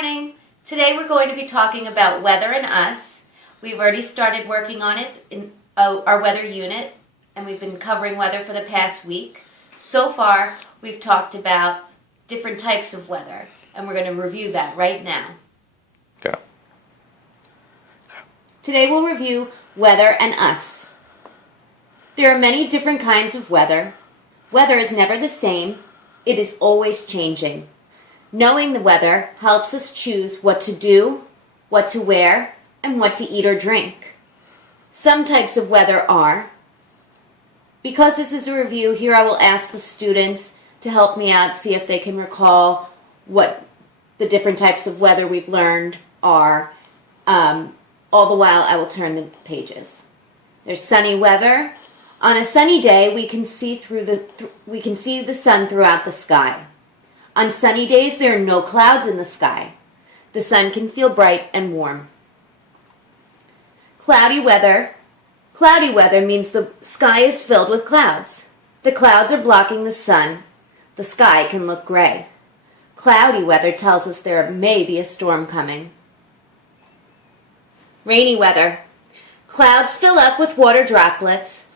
morning. Today we're going to be talking about weather and us. We've already started working on it in our weather unit, and we've been covering weather for the past week. So far, we've talked about different types of weather, and we're going to review that right now. Okay. Today we'll review weather and us. There are many different kinds of weather. Weather is never the same. It is always changing. Knowing the weather helps us choose what to do, what to wear, and what to eat or drink. Some types of weather are, because this is a review, here I will ask the students to help me out, see if they can recall what the different types of weather we've learned are. All the while I will turn the pages. There's sunny weather. On a sunny day, we can see the sun throughout the sky. On sunny days, there are no clouds in the sky. The sun can feel bright and warm. Cloudy weather. Cloudy weather means the sky is filled with clouds. The clouds are blocking the sun. The sky can look gray. Cloudy weather tells us there may be a storm coming. Rainy weather. Clouds fill up with water droplets.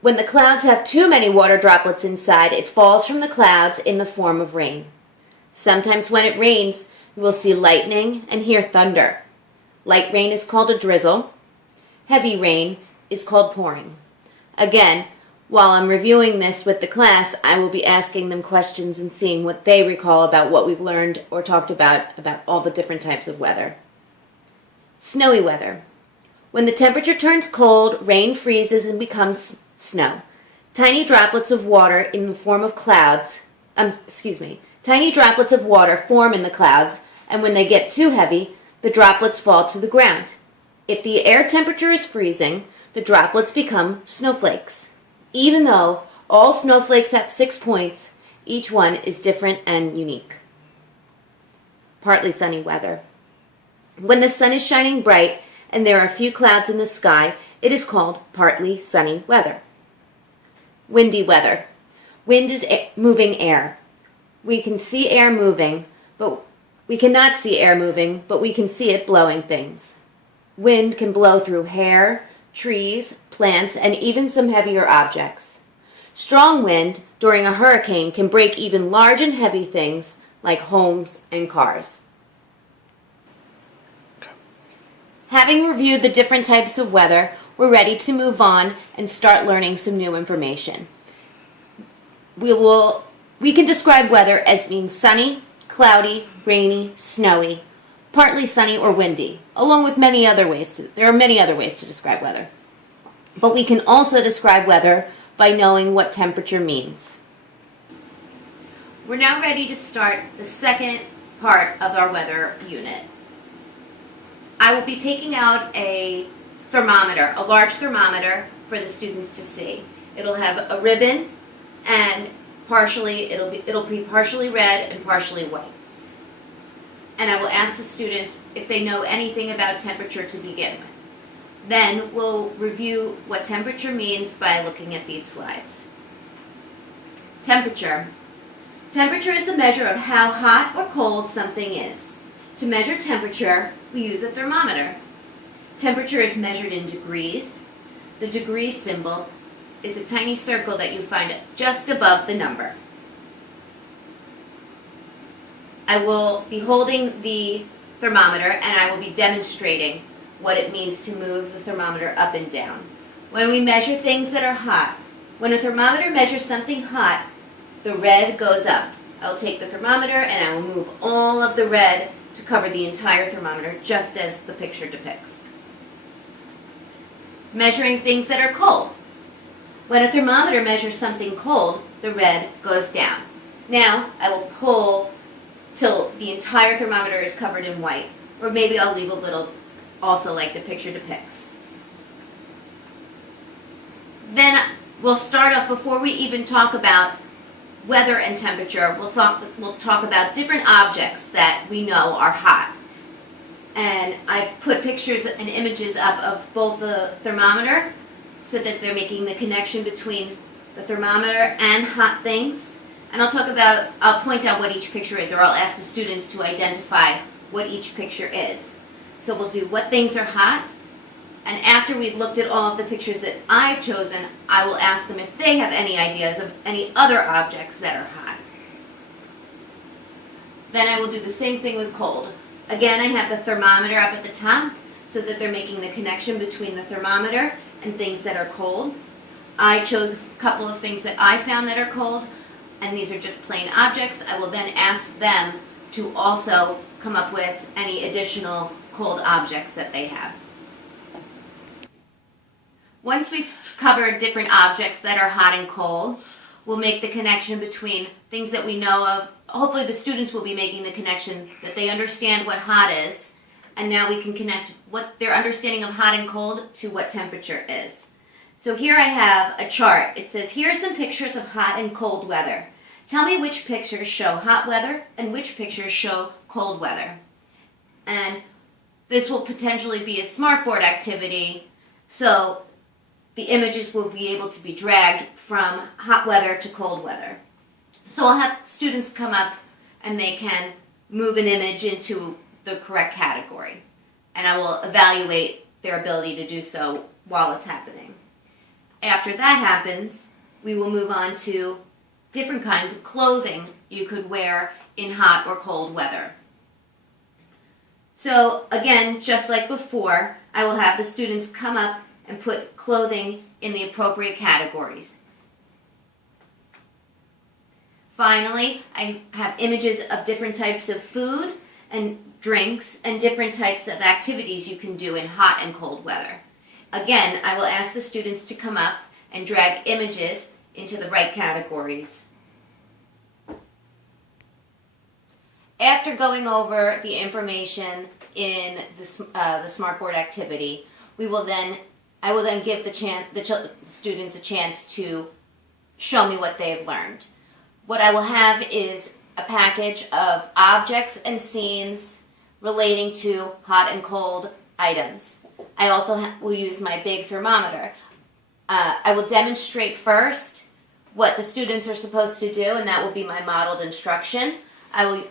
When the clouds have too many water droplets inside, it falls from the clouds in the form of rain. Sometimes when it rains, you will see lightning and hear thunder. Light rain is called a drizzle. Heavy rain is called pouring. Again, while I'm reviewing this with the class, I will be asking them questions and seeing what they recall about what we've learned or talked about all the different types of weather. Snowy weather. When the temperature turns cold, rain freezes and becomes snow. Tiny droplets of water in the form of clouds, tiny droplets of water form in the clouds, and when they get too heavy, the droplets fall to the ground. If the air temperature is freezing, the droplets become snowflakes. Even though all snowflakes have 6 points, each one is different and unique. Partly sunny weather. When the sun is shining bright and there are a few clouds in the sky, it is called partly sunny weather. Windy weather. Wind is moving air. We can see air moving, but we cannot see air moving, but we can see it blowing things. Wind can blow through hair, trees, plants, and even some heavier objects. Strong wind during a hurricane can break even large and heavy things like homes and cars. Having reviewed the different types of weather, we're ready to move on and start learning some new information. We can describe weather as being sunny, cloudy, rainy, snowy, partly sunny, or windy, along with many other ways. There are many other ways to describe weather. But we can also describe weather by knowing what temperature means. We're now ready to start the second part of our weather unit. I will be taking out a thermometer, a large thermometer for the students to see. It'll have a ribbon and it'll be partially red and partially white. And I will ask the students if they know anything about temperature to begin with. Then we'll review what temperature means by looking at these slides. Temperature. Temperature is the measure of how hot or cold something is. To measure temperature, we use a thermometer. Temperature is measured in degrees. The degree symbol is a tiny circle that you find just above the number. I will be holding the thermometer and I will be demonstrating what it means to move the thermometer up and down. When we measure things that are hot, when a thermometer measures something hot, the red goes up. I'll take the thermometer and I will move all of the red to cover the entire thermometer, just as the picture depicts. Measuring things that are cold. When a thermometer measures something cold, the red goes down. Now I will pull till the entire thermometer is covered in white, or maybe I'll leave a little also like the picture depicts. Then we'll start off, before we even talk about weather and temperature, we'll talk about different objects that we know are hot. And I've put pictures and images up of both the thermometer so that they're making the connection between the thermometer and hot things. And I'll point out what each picture is, or I'll ask the students to identify what each picture is. So we'll do what things are hot, and after we've looked at all of the pictures that I've chosen, I will ask them if they have any ideas of any other objects that are hot. Then I will do the same thing with cold. Again, I have the thermometer up at the top so that they're making the connection between the thermometer and things that are cold. I chose a couple of things that I found that are cold, and these are just plain objects. I will then ask them to also come up with any additional cold objects that they have. Once we've covered different objects that are hot and cold, we'll make the connection between things that we know of. Hopefully the students will be making the connection that they understand what hot is, and now we can connect what their understanding of hot and cold to what temperature is. So here I have a chart. It says, here are some pictures of hot and cold weather. Tell me which pictures show hot weather and which pictures show cold weather. And this will potentially be a smartboard activity, so the images will be able to be dragged from hot weather to cold weather. So I'll have students come up and they can move an image into the correct category. And I will evaluate their ability to do so while it's happening. After that happens, we will move on to different kinds of clothing you could wear in hot or cold weather. So again, just like before, I will have the students come up and put clothing in the appropriate categories. Finally, I have images of different types of food and drinks and different types of activities you can do in hot and cold weather. Again, I will ask the students to come up and drag images into the right categories. After going over the information in the Smartboard activity, I will then give the students a chance to show me what they have learned. What I will have is a package of objects and scenes relating to hot and cold items. I also will use my big thermometer. I will demonstrate first what the students are supposed to do, and that will be my modeled instruction. I will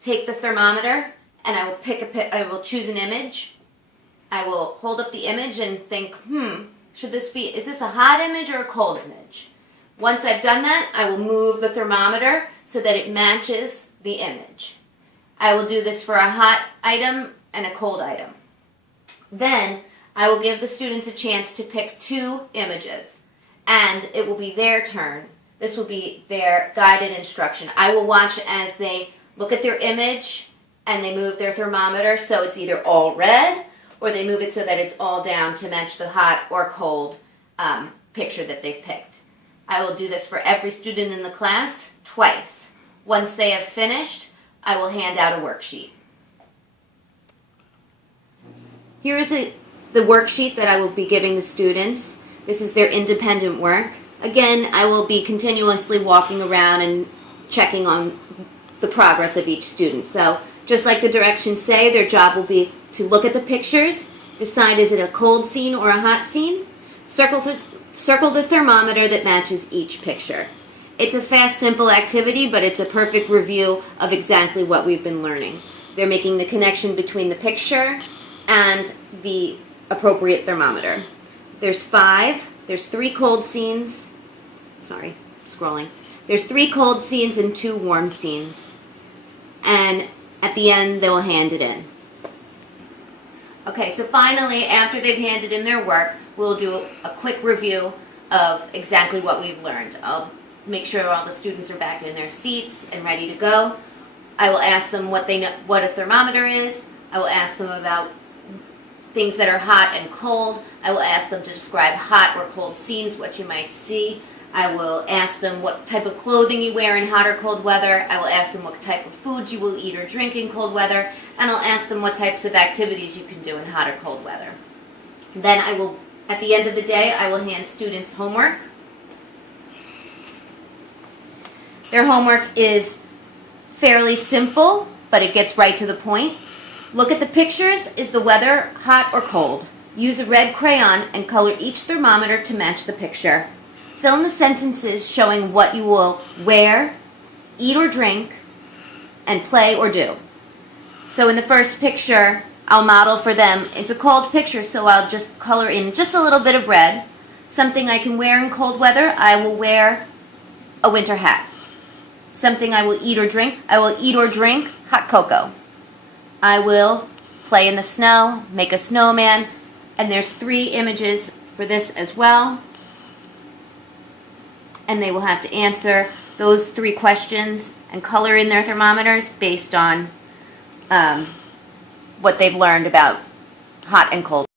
take the thermometer and I will choose an image. I will hold up the image and think, is this a hot image or a cold image? Once I've done that, I will move the thermometer so that it matches the image. I will do this for a hot item and a cold item. Then I will give the students a chance to pick two images, and it will be their turn. This will be their guided instruction. I will watch as they look at their image and they move their thermometer so it's either all red or they move it so that it's all down to match the hot or cold picture that they've picked. I will do this for every student in the class twice. Once they have finished, I will hand out a worksheet. Here is the worksheet that I will be giving the students. This is their independent work. Again, I will be continuously walking around and checking on the progress of each student. So just like the directions say, their job will be to look at the pictures, decide is it a cold scene or a hot scene, circle the thermometer that matches each picture. It's a fast, simple activity, but it's a perfect review of exactly what we've been learning. They're making the connection between the picture and the appropriate thermometer. There's 5. There's 3 cold scenes. Sorry, scrolling. There's 3 cold scenes and 2 warm scenes. And at the end, they will hand it in. Okay, so finally, after they've handed in their work, we'll do a quick review of exactly what we've learned. I'll make sure all the students are back in their seats and ready to go. I will ask them what a thermometer is. I will ask them about things that are hot and cold. I will ask them to describe hot or cold scenes, what you might see. I will ask them what type of clothing you wear in hot or cold weather. I will ask them what type of foods you will eat or drink in cold weather. And I'll ask them what types of activities you can do in hot or cold weather. Then at the end of the day, I will hand students homework. Their homework is fairly simple, but it gets right to the point. Look at the pictures. Is the weather hot or cold? Use a red crayon and color each thermometer to match the picture. Fill in the sentences showing what you will wear, eat or drink, and play or do. So in the first picture, I'll model for them. It's a cold picture, so I'll just color in just a little bit of red. Something I can wear in cold weather, I will wear a winter hat. Something I will eat or drink, I will eat or drink hot cocoa. I will play in the snow, make a snowman, and there's 3 images for this as well. And they will have to answer those 3 questions and color in their thermometers based on what they've learned about hot and cold.